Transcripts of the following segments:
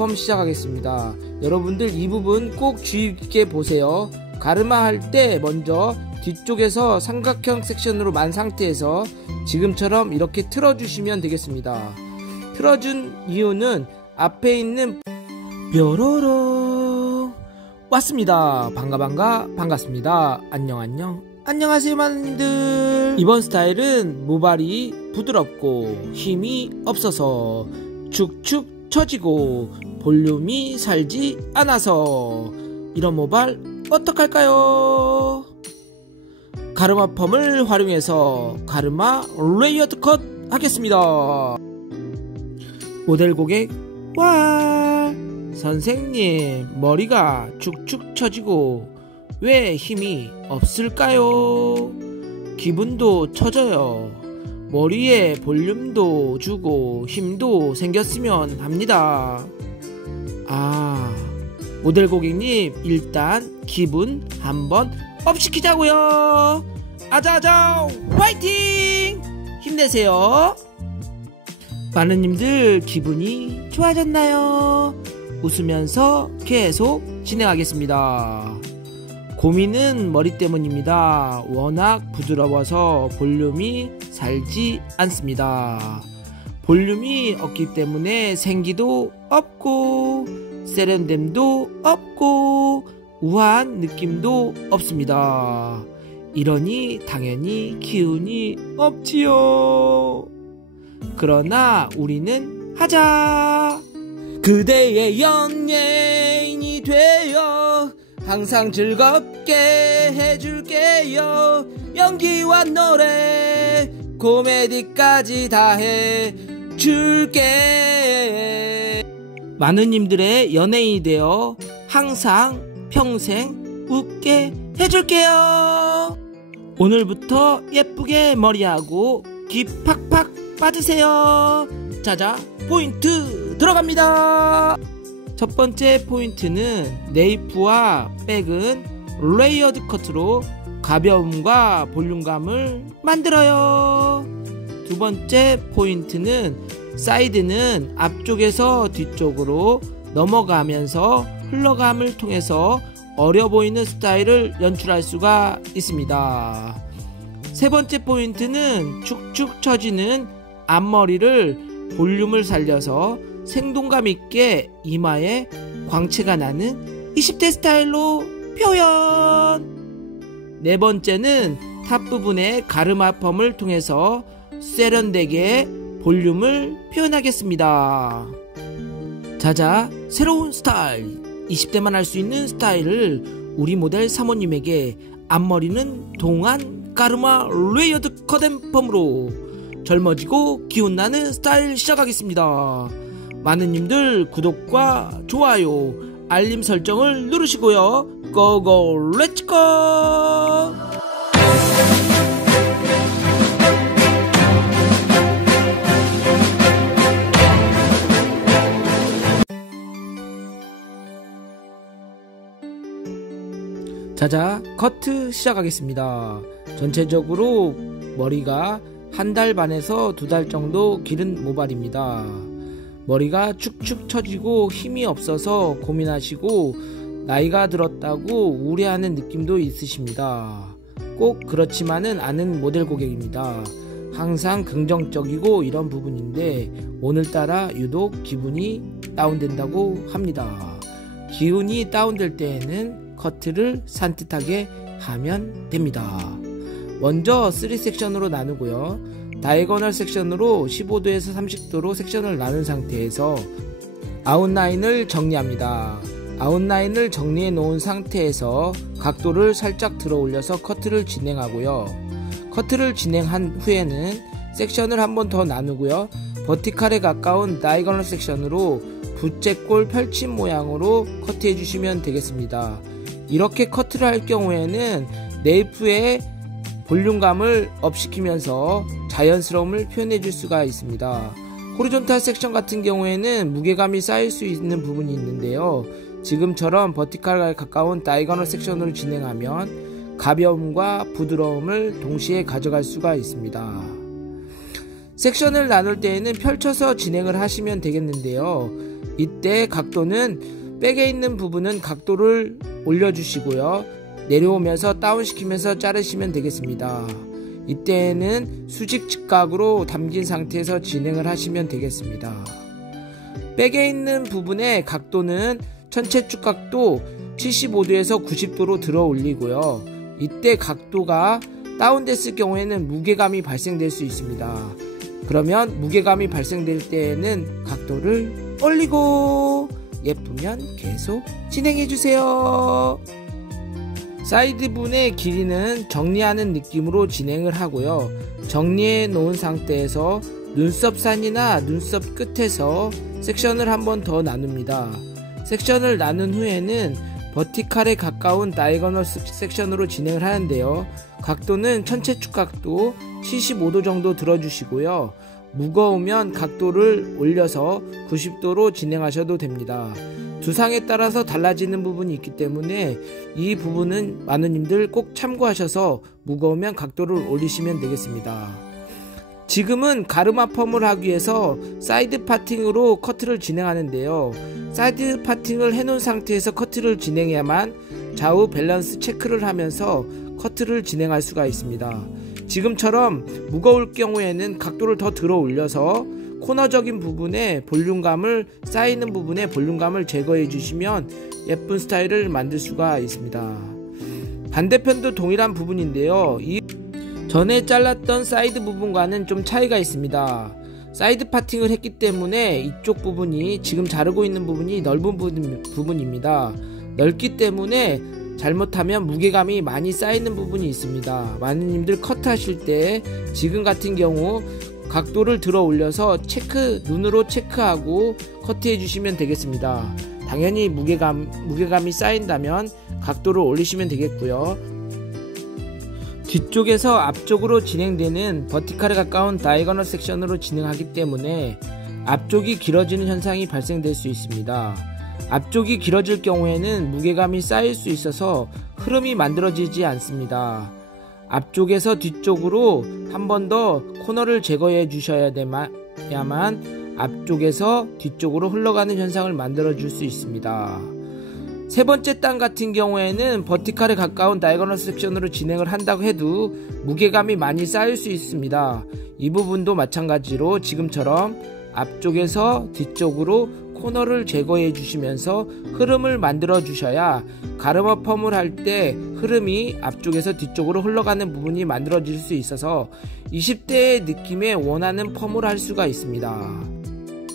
가르마펌 시작하겠습니다. 여러분들 이 부분 꼭 주의 깊게 보세요. 가르마 할 때 먼저 뒤쪽에서 삼각형 섹션으로 만 상태에서 지금처럼 이렇게 틀어주시면 되겠습니다. 틀어준 이유는 앞에 있는 뾰로롱 왔습니다. 반갑습니다. 안녕하세요 마누님들. 이번 스타일은 모발이 부드럽고 힘이 없어서 축축 처지고 볼륨이 살지 않아서 이런 모발 어떡할까요? 가르마펌을 활용해서 가르마 레이어드 컷 하겠습니다. 모델 고객 와, 선생님 머리가 축축 처지고 왜 힘이 없을까요? 기분도 처져요. 머리에 볼륨도 주고 힘도 생겼으면 합니다. 모델 고객님 일단 기분 한번 업 시키자고요. 아자아자 화이팅! 힘내세요. 마누님들 기분이 좋아졌나요? 웃으면서 계속 진행하겠습니다. 고민은 머리 때문입니다. 워낙 부드러워서 볼륨이 살지 않습니다. 볼륨이 없기 때문에 생기도 없고 세련됨도 없고 우아한 느낌도 없습니다. 이러니 당연히 기운이 없지요. 그러나 우리는 하자. 그대의 연예인이 되어 항상 즐겁게 해줄게요. 연기와 노래 코미디까지 다 해줄게. 마누님들의 연예인이 되어 항상 평생 웃게 해줄게요. 오늘부터 예쁘게 머리하고 기 팍팍 빠지세요. 자자 포인트 들어갑니다. 첫 번째 포인트는 네이프와 백은 레이어드 커트로 가벼움과 볼륨감을 만들어요. 두 번째 포인트는 사이드는 앞쪽에서 뒤쪽으로 넘어가면서 흘러감을 통해서 어려 보이는 스타일을 연출할 수가 있습니다. 세 번째 포인트는 축축 처지는 앞머리를 볼륨을 살려서 생동감 있게 이마에 광채가 나는 20대 스타일로 표현. 네 번째는 탑 부분의 가르마펌을 통해서 세련되게 볼륨을 표현하겠습니다. 자자 새로운 스타일 20대만 할 수 있는 스타일을 우리 모델 사모님에게 앞머리는 동안 가르마 레이어드 컷앤펌으로 젊어지고 기운나는 스타일 시작하겠습니다. 마누님들 구독과 좋아요 알림 설정을 누르시고요. 고고 렛츠고. 자자 커트 시작하겠습니다. 전체적으로 머리가 한 달 반에서 2달 정도 기른 모발입니다. 머리가 축축 처지고 힘이 없어서 고민하시고 나이가 들었다고 우려하는 느낌도 있으십니다. 꼭 그렇지만은 않은 모델 고객입니다. 항상 긍정적이고 이런 부분인데 오늘따라 유독 기분이 다운된다고 합니다. 기운이 다운될 때에는 커트를 산뜻하게 하면 됩니다. 먼저 3섹션으로 나누고요. 다이거널 섹션으로 15도에서 30도로 섹션을 나눈 상태에서 아웃라인을 정리합니다. 아웃라인을 정리해 놓은 상태에서 각도를 살짝 들어 올려서 커트를 진행하고요. 커트를 진행한 후에는 섹션을 한 번 더 나누고요. 버티칼에 가까운 다이거널 섹션으로 부채꼴 펼친 모양으로 커트해 주시면 되겠습니다. 이렇게 커트를 할 경우에는 네이프의 볼륨감을 업시키면서 자연스러움을 표현해 줄 수가 있습니다. 호리존탈 섹션 같은 경우에는 무게감이 쌓일 수 있는 부분이 있는데요. 지금처럼 버티칼에 가까운 다이거널 섹션으로 진행하면 가벼움과 부드러움을 동시에 가져갈 수가 있습니다. 섹션을 나눌 때에는 펼쳐서 진행을 하시면 되겠는데요. 이때 각도는 백에 있는 부분은 각도를 올려주시고요. 내려오면서 다운시키면서 자르시면 되겠습니다. 이때는 수직 직각으로 담긴 상태에서 진행을 하시면 되겠습니다. 백에 있는 부분의 각도는 전체 쭉 각도 75도에서 90도로 들어 올리고요. 이때 각도가 다운됐을 경우에는 무게감이 발생될 수 있습니다. 그러면 무게감이 발생될 때에는 각도를 올리고 예쁘면 계속 진행해주세요. 사이드 분의 길이는 정리하는 느낌으로 진행을 하고요. 정리해 놓은 상태에서 눈썹선이나 눈썹 끝에서 섹션을 한 번 더 나눕니다. 섹션을 나눈 후에는 버티칼에 가까운 다이거널 섹션으로 진행을 하는데요. 각도는 전체축 각도 75도 정도 들어주시고요. 무거우면 각도를 올려서 90도로 진행하셔도 됩니다. 두상에 따라서 달라지는 부분이 있기 때문에 이 부분은 마누님들 꼭 참고하셔서 무거우면 각도를 올리시면 되겠습니다. 지금은 가르마 펌을 하기 위해서 사이드 파팅으로 커트를 진행하는데요. 사이드 파팅을 해놓은 상태에서 커트를 진행해야만 좌우 밸런스 체크를 하면서 커트를 진행할 수가 있습니다. 지금처럼 무거울 경우에는 각도를 더 들어 올려서 코너적인 부분에 볼륨감을 쌓이는 부분에 볼륨감을 제거해 주시면 예쁜 스타일을 만들 수가 있습니다. 반대편도 동일한 부분인데요. 이 전에 잘랐던 사이드 부분과는 좀 차이가 있습니다. 사이드 파팅을 했기 때문에 이쪽 부분이 지금 자르고 있는 부분이 넓은 부분입니다. 넓기 때문에 잘못하면 무게감이 많이 쌓이는 부분이 있습니다. 마누님들 커트 하실 때 지금 같은 경우 각도를 들어 올려서 눈으로 체크하고 커트해 주시면 되겠습니다. 당연히 무게감이 쌓인다면 각도를 올리시면 되겠고요. 뒤쪽에서 앞쪽으로 진행되는 버티칼에 가까운 다이거널 섹션으로 진행하기 때문에 앞쪽이 길어지는 현상이 발생될 수 있습니다. 앞쪽이 길어질 경우에는 무게감이 쌓일 수 있어서 흐름이 만들어지지 않습니다. 앞쪽에서 뒤쪽으로 한 번 더 코너를 제거해 주셔야만 앞쪽에서 뒤쪽으로 흘러가는 현상을 만들어 줄 수 있습니다. 세 번째 단 같은 경우에는 버티칼에 가까운 다이거널 섹션으로 진행을 한다고 해도 무게감이 많이 쌓일 수 있습니다. 이 부분도 마찬가지로 지금처럼 앞쪽에서 뒤쪽으로 코너를 제거해 주시면서 흐름을 만들어 주셔야 가르마 펌을 할 때 흐름이 앞쪽에서 뒤쪽으로 흘러가는 부분이 만들어질 수 있어서 20대의 느낌의 원하는 펌을 할 수가 있습니다.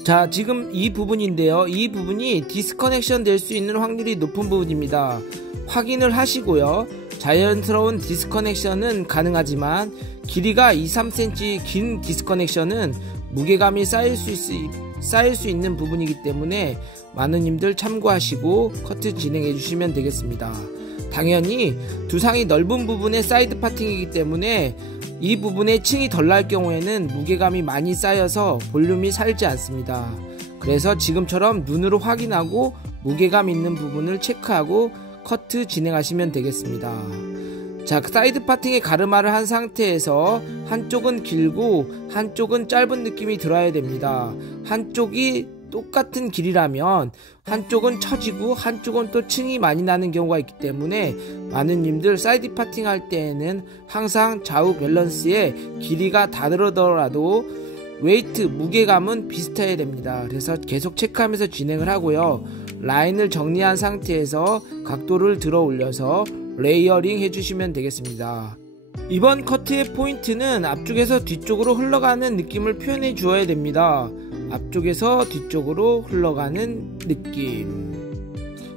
자, 지금 이 부분인데요. 이 부분이 디스커넥션 될 수 있는 확률이 높은 부분입니다. 확인을 하시고요. 자연스러운 디스커넥션은 가능하지만 길이가 2-3cm 긴 디스커넥션은 무게감이 쌓일 수 있는 부분이기 때문에 마누님들 참고하시고 커트 진행해 주시면 되겠습니다. 당연히 두상이 넓은 부분의 사이드 파팅이기 때문에 이 부분에 층이 덜 날 경우에는 무게감이 많이 쌓여서 볼륨이 살지 않습니다. 그래서 지금처럼 눈으로 확인하고 무게감 있는 부분을 체크하고 커트 진행하시면 되겠습니다. 자, 사이드 파팅에 가르마를 한 상태에서 한쪽은 길고 한쪽은 짧은 느낌이 들어야 됩니다. 한쪽이 똑같은 길이라면 한쪽은 처지고 한쪽은 또 층이 많이 나는 경우가 있기 때문에 마누님들 사이드 파팅 할 때에는 항상 좌우 밸런스에 길이가 다르더라도 웨이트, 무게감은 비슷해야 됩니다. 그래서 계속 체크하면서 진행을 하고요. 라인을 정리한 상태에서 각도를 들어 올려서 레이어링 해주시면 되겠습니다. 이번 커트의 포인트는 앞쪽에서 뒤쪽으로 흘러가는 느낌을 표현해 주어야 됩니다. 앞쪽에서 뒤쪽으로 흘러가는 느낌.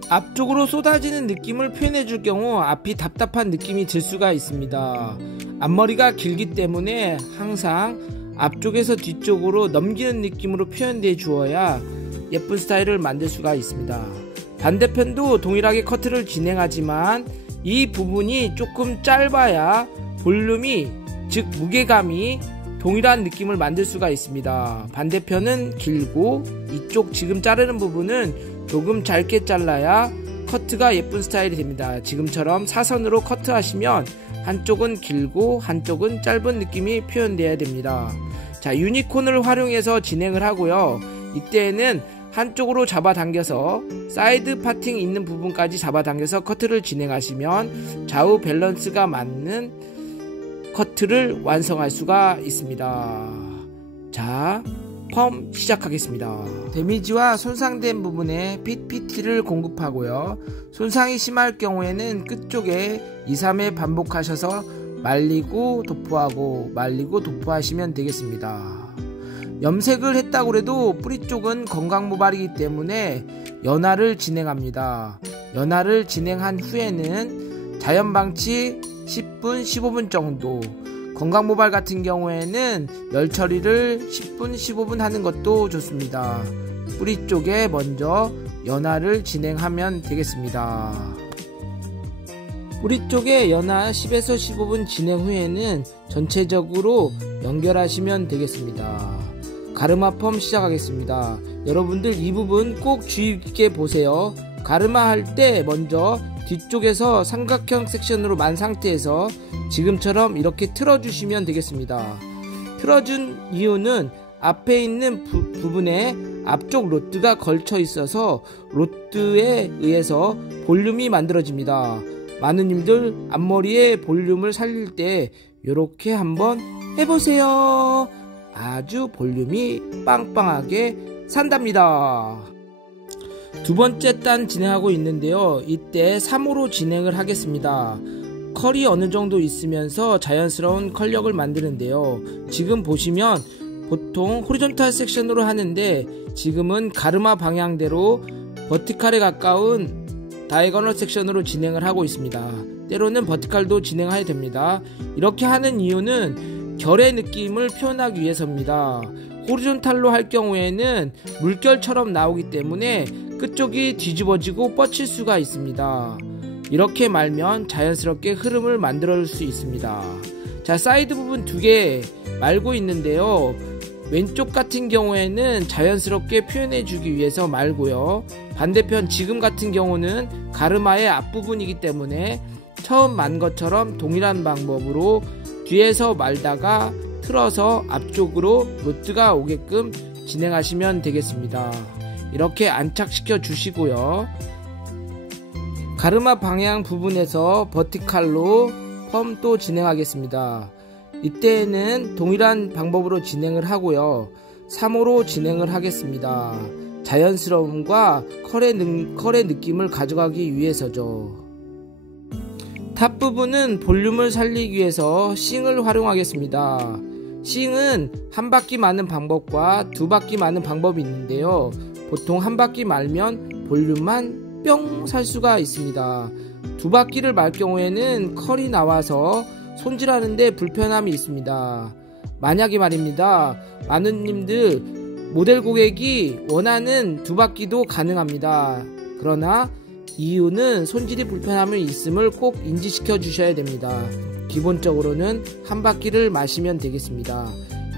앞쪽으로 쏟아지는 느낌을 표현해 줄 경우 앞이 답답한 느낌이 들 수가 있습니다. 앞머리가 길기 때문에 항상 앞쪽에서 뒤쪽으로 넘기는 느낌으로 표현해 주어야 예쁜 스타일을 만들 수가 있습니다. 반대편도 동일하게 커트를 진행하지만 이 부분이 조금 짧아야 볼륨이, 즉 무게감이 동일한 느낌을 만들 수가 있습니다. 반대편은 길고 이쪽 지금 자르는 부분은 조금 짧게 잘라야 커트가 예쁜 스타일이 됩니다. 지금처럼 사선으로 커트하시면 한쪽은 길고 한쪽은 짧은 느낌이 표현되어야 됩니다. 자, 유니콘을 활용해서 진행을 하고요. 이때에는 한쪽으로 잡아당겨서 사이드 파팅 있는 부분까지 잡아당겨서 커트를 진행하시면 좌우 밸런스가 맞는 커트를 완성할 수가 있습니다. 자, 펌 시작하겠습니다. 데미지와 손상된 부분에 PT를 공급하고요. 손상이 심할 경우에는 끝쪽에 2, 3회 반복하셔서 말리고 도포하고 말리고 도포하시면 되겠습니다. 염색을 했다고 해도 뿌리 쪽은 건강 모발이기 때문에 연화를 진행합니다. 연화를 진행한 후에는 자연 방치 10분, 15분 정도, 건강 모발 같은 경우에는 열 처리를 10분, 15분 하는 것도 좋습니다. 뿌리 쪽에 먼저 연화를 진행하면 되겠습니다. 뿌리 쪽에 연화 10에서 15분 진행 후에는 전체적으로 연결하시면 되겠습니다. 가르마 펌 시작하겠습니다. 여러분들 이 부분 꼭 주의 깊게 보세요. 가르마 할 때 먼저 뒤쪽에서 삼각형 섹션으로 만 상태에서 지금처럼 이렇게 틀어주시면 되겠습니다. 틀어준 이유는 앞에 있는 부분에 앞쪽 로트가 걸쳐 있어서 로트에 의해서 볼륨이 만들어집니다. 마누님들 앞머리에 볼륨을 살릴 때 이렇게 한번 해보세요. 아주 볼륨이 빵빵하게 산답니다. 두 번째 단 진행하고 있는데요. 이때 3호로 진행을 하겠습니다. 컬이 어느 정도 있으면서 자연스러운 컬력을 만드는데요. 지금 보시면 보통 호리존탈 섹션으로 하는데 지금은 가르마 방향대로 버티칼에 가까운 다이거널 섹션으로 진행을 하고 있습니다. 때로는 버티칼도 진행해야 됩니다. 이렇게 하는 이유는 결의 느낌을 표현하기 위해서입니다. 호리존탈로 할 경우에는 물결처럼 나오기 때문에 끝쪽이 뒤집어지고 뻗칠 수가 있습니다. 이렇게 말면 자연스럽게 흐름을 만들어 줄 수 있습니다. 자, 사이드 부분 두 개 말고 있는데요. 왼쪽 같은 경우에는 자연스럽게 표현해 주기 위해서 말고요. 반대편 지금 같은 경우는 가르마의 앞부분이기 때문에 처음 만 것처럼 동일한 방법으로 뒤에서 말다가 틀어서 앞쪽으로 로트가 오게끔 진행하시면 되겠습니다. 이렇게 안착시켜 주시고요. 가르마 방향 부분에서 버티칼로 펌 또 진행하겠습니다. 이때에는 동일한 방법으로 진행을 하고요. 3호로 진행을 하겠습니다. 자연스러움과 컬의 느낌을 가져가기 위해서죠. 탑 부분은 볼륨을 살리기 위해서 싱을 활용하겠습니다. 싱은 한 바퀴 마는 방법과 두 바퀴 마는 방법이 있는데요. 보통 한 바퀴 말면 볼륨만 뿅 살 수가 있습니다. 두 바퀴를 말 경우에는 컬이 나와서 손질하는데 불편함이 있습니다. 만약에 말입니다. 마누님들 모델 고객이 원하는 두 바퀴도 가능합니다. 그러나 이유는 손질이 불편함이 있음을 꼭 인지시켜 주셔야 됩니다. 기본적으로는 한 바퀴를 마시면 되겠습니다.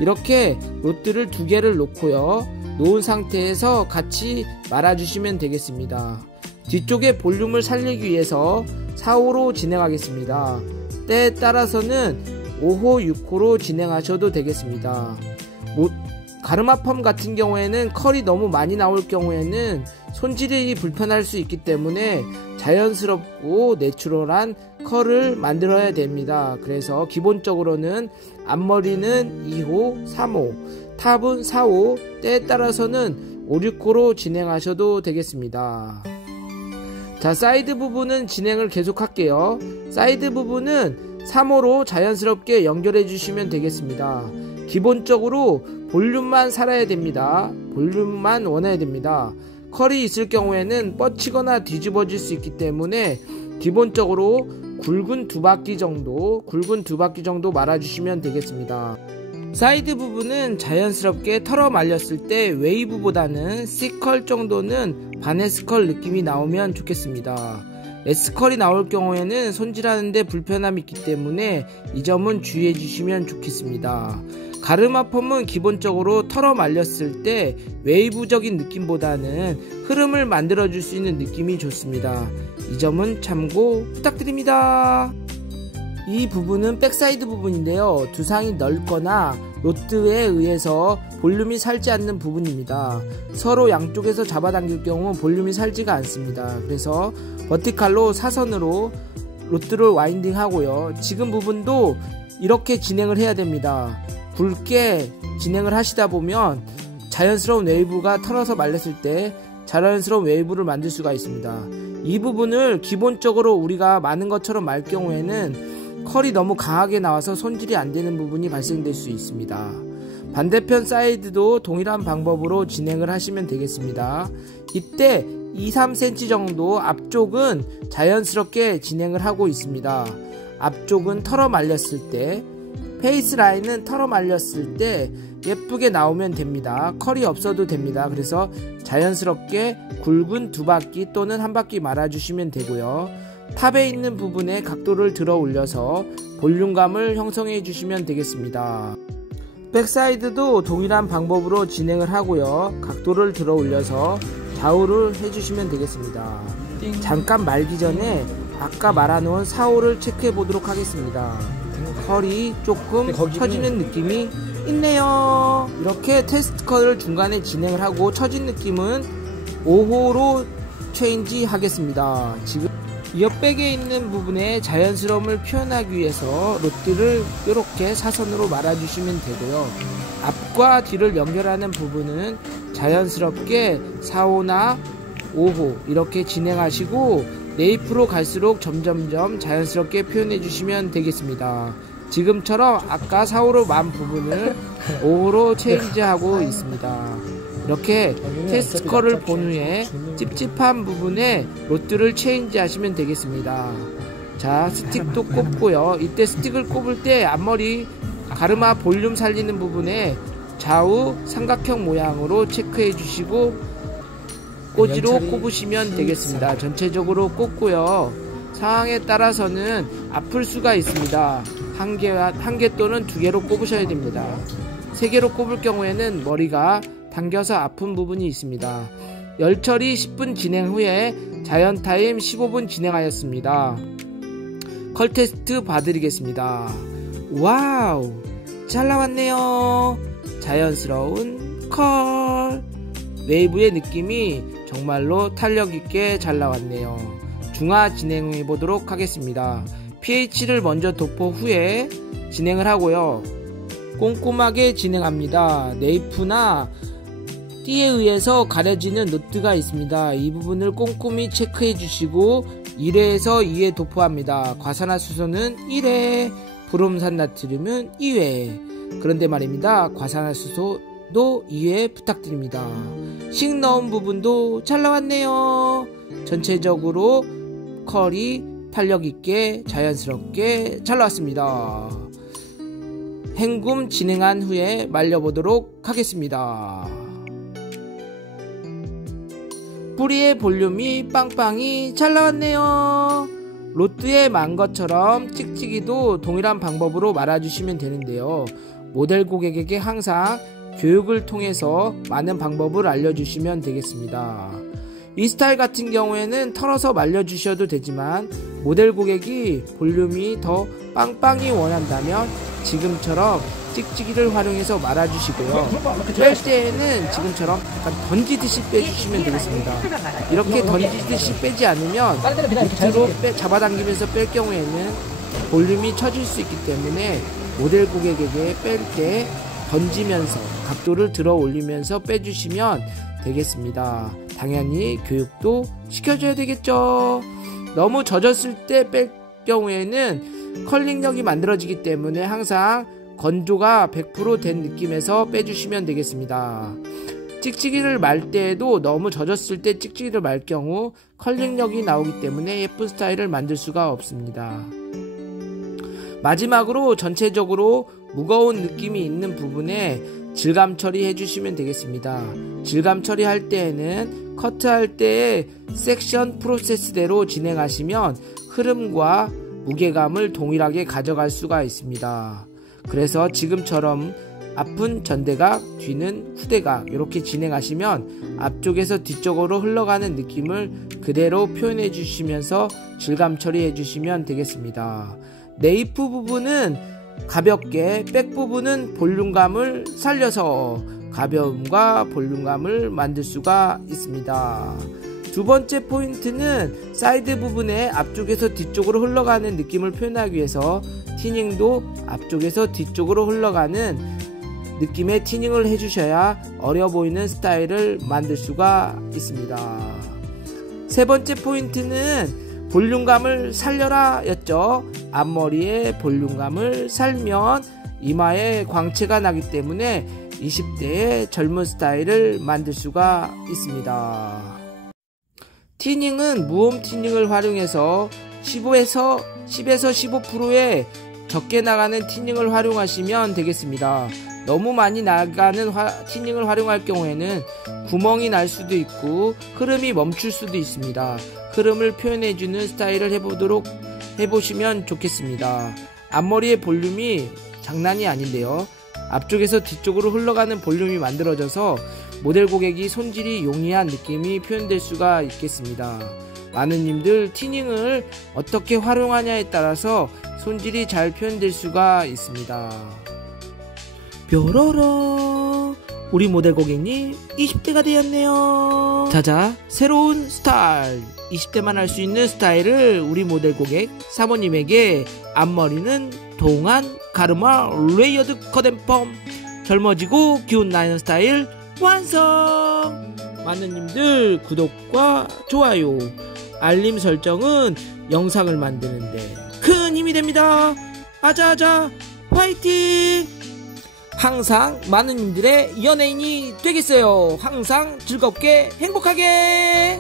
이렇게 로트를 두 개를 놓고요. 놓은 상태에서 같이 말아주시면 되겠습니다. 뒤쪽에 볼륨을 살리기 위해서 4호로 진행하겠습니다. 때에 따라서는 5호, 6호로 진행하셔도 되겠습니다. 가르마 펌 같은 경우에는 컬이 너무 많이 나올 경우에는 손질이 불편할 수 있기 때문에 자연스럽고 내추럴한 컬을 만들어야 됩니다. 그래서 기본적으로는 앞머리는 2호, 3호, 탑은 4호, 때에 따라서는 5, 6호로 진행하셔도 되겠습니다. 자, 사이드 부분은 진행을 계속 할게요. 사이드 부분은 3호로 자연스럽게 연결해 주시면 되겠습니다. 기본적으로 볼륨만 살아야 됩니다. 볼륨만 원해야 됩니다. 컬이 있을 경우에는 뻗치거나 뒤집어질 수 있기 때문에 기본적으로 굵은 두 바퀴 정도 말아주시면 되겠습니다. 사이드 부분은 자연스럽게 털어 말렸을 때 웨이브보다는 C컬 정도는 반 S컬 느낌이 나오면 좋겠습니다. S컬이 나올 경우에는 손질하는데 불편함이 있기 때문에 이 점은 주의해 주시면 좋겠습니다. 가르마 펌은 기본적으로 털어 말렸을 때 웨이브적인 느낌보다는 흐름을 만들어 줄 수 있는 느낌이 좋습니다. 이 점은 참고 부탁드립니다. 이 부분은 백사이드 부분인데요. 두상이 넓거나 로트에 의해서 볼륨이 살지 않는 부분입니다. 서로 양쪽에서 잡아당길 경우 볼륨이 살지가 않습니다. 그래서 버티칼로 사선으로 로트를 와인딩 하고요. 지금 부분도 이렇게 진행을 해야 됩니다. 굵게 진행을 하시다 보면 자연스러운 웨이브가 털어서 말렸을 때 자연스러운 웨이브를 만들 수가 있습니다. 이 부분을 기본적으로 우리가 마는 것처럼 말 경우에는 컬이 너무 강하게 나와서 손질이 안 되는 부분이 발생될 수 있습니다. 반대편 사이드도 동일한 방법으로 진행을 하시면 되겠습니다. 이때 2-3cm 정도 앞쪽은 자연스럽게 진행을 하고 있습니다. 앞쪽은 털어 말렸을 때, 페이스 라인은 털어 말렸을 때 예쁘게 나오면 됩니다. 컬이 없어도 됩니다. 그래서 자연스럽게 굵은 2바퀴 또는 1바퀴 말아주시면 되고요. 탑에 있는 부분에 각도를 들어 올려서 볼륨감을 형성해 주시면 되겠습니다. 백사이드도 동일한 방법으로 진행을 하고요. 각도를 들어 올려서 좌우를 해주시면 되겠습니다. 잠깐 말기 전에 아까 말아놓은 4호를 체크해 보도록 하겠습니다. 컬이 조금 처지는 느낌이 있네요. 이렇게 테스트 컬을 중간에 진행을 하고 처진 느낌은 5호로 체인지 하겠습니다. 지금 옆백에 있는 부분에 자연스러움을 표현하기 위해서 로트를 이렇게 사선으로 말아주시면 되고요. 앞과 뒤를 연결하는 부분은 자연스럽게 4호나 5호 이렇게 진행하시고 네이프로 갈수록 점점점 자연스럽게 표현해 주시면 되겠습니다. 지금처럼 아까 4호로 만 부분을 5호로 체인지하고 있습니다. 이렇게 테스트 컬을 본 후에 찝찝한 부분에 로트를 체인지 하시면 되겠습니다. 자, 스틱도 꼽고요. 이때 스틱을 꼽을 때 앞머리 가르마 볼륨 살리는 부분에 좌우 삼각형 모양으로 체크해 주시고 꼬지로 꼽으시면 되겠습니다. 전체적으로 꼽고요. 상황에 따라서는 아플 수가 있습니다. 한 개 또는 2개로 꼽으셔야 됩니다. 3개로 꼽을 경우에는 머리가 당겨서 아픈 부분이 있습니다. 열 처리 10분 진행 후에 자연 타임 15분 진행하였습니다. 컬 테스트 봐드리겠습니다. 와우, 잘 나왔네요. 자연스러운 컬. 웨이브의 느낌이 정말로 탄력 있게 잘 나왔네요. 중화 진행해 보도록 하겠습니다. pH를 먼저 도포 후에 진행을 하고요. 꼼꼼하게 진행합니다. 네이프나 띠에 의해서 가려지는 노트가 있습니다. 이 부분을 꼼꼼히 체크해 주시고 1회에서 2회 도포합니다. 과산화수소는 1회, 브롬산 나트륨은 2회. 그런데 말입니다. 과산화수소도 2회 부탁드립니다. 식 넣은 부분도 잘 나왔네요. 전체적으로 컬이 탄력 있게 자연스럽게 잘 나왔습니다. 헹굼 진행한 후에 말려보도록 하겠습니다. 뿌리의 볼륨이 빵빵히 잘 나왔네요. 로트에 만 것처럼 찍찍이도 동일한 방법으로 말아주시면 되는데요. 모델 고객에게 항상 교육을 통해서 많은 방법을 알려주시면 되겠습니다. 이 스타일 같은 경우에는 털어서 말려주셔도 되지만 모델 고객이 볼륨이 더 빵빵히 원한다면 지금처럼 찍찍이를 활용해서 말아주시고요. 뺄 때에는 지금처럼 약간 던지듯이 빼주시면 되겠습니다. 이렇게 던지듯이 빼지 않으면 밑으로 잡아당기면서 뺄 경우에는 볼륨이 처질 수 있기 때문에 모델 고객에게 뺄 때 던지면서 각도를 들어 올리면서 빼주시면 되겠습니다. 당연히 교육도 시켜줘야 되겠죠. 너무 젖었을 때 뺄 경우에는 컬링력이 만들어지기 때문에 항상 건조가 100% 된 느낌에서 빼주시면 되겠습니다. 찍찍이를 말 때에도 너무 젖었을 때 찍찍이를 말 경우 컬링력이 나오기 때문에 예쁜 스타일을 만들 수가 없습니다. 마지막으로 전체적으로 무거운 느낌이 있는 부분에 질감 처리해 주시면 되겠습니다. 질감 처리할 때에는 커트할 때의 섹션 프로세스대로 진행하시면 흐름과 무게감을 동일하게 가져갈 수가 있습니다. 그래서 지금처럼 앞은 전대각, 뒤는 후대각 이렇게 진행하시면 앞쪽에서 뒤쪽으로 흘러가는 느낌을 그대로 표현해 주시면서 질감 처리해 주시면 되겠습니다. 네이프 부분은 가볍게 백 부분은 볼륨감을 살려서 가벼움과 볼륨감을 만들 수가 있습니다. 두 번째 포인트는 사이드 부분에 앞쪽에서 뒤쪽으로 흘러가는 느낌을 표현하기 위해서 티닝도 앞쪽에서 뒤쪽으로 흘러가는 느낌의 티닝을 해주셔야 어려 보이는 스타일을 만들 수가 있습니다. 세 번째 포인트는 볼륨감을 살려라 였죠. 앞머리에 볼륨감을 살면 이마에 광채가 나기 때문에 20대의 젊은 스타일을 만들 수가 있습니다. 티닝은 무홈 티닝을 활용해서 10에서 15%의 적게 나가는 티닝을 활용하시면 되겠습니다. 너무 많이 나가는 티닝을 활용할 경우에는 구멍이 날 수도 있고 흐름이 멈출 수도 있습니다. 흐름을 표현해주는 스타일을 해보시면 좋겠습니다. 앞머리의 볼륨이 장난이 아닌데요. 앞쪽에서 뒤쪽으로 흘러가는 볼륨이 만들어져서 모델 고객이 손질이 용이한 느낌이 표현될 수가 있겠습니다. 많은 님들 티닝을 어떻게 활용하냐에 따라서 손질이 잘 표현될 수가 있습니다. 뾰로로 우리 모델 고객님 20대가 되었네요. 자자, 새로운 스타일 20대만 할 수 있는 스타일을 우리 모델 고객 사모님에게 앞머리는 동안 가르마 레이어드 컷앤펌 젊어지고 기운 나는 스타일 완성! 많은 님들 구독과 좋아요 알림 설정은 영상을 만드는데 큰 힘이 됩니다. 아자아자 화이팅! 항상 많은 님들의 연예인이 되겠어요. 항상 즐겁게 행복하게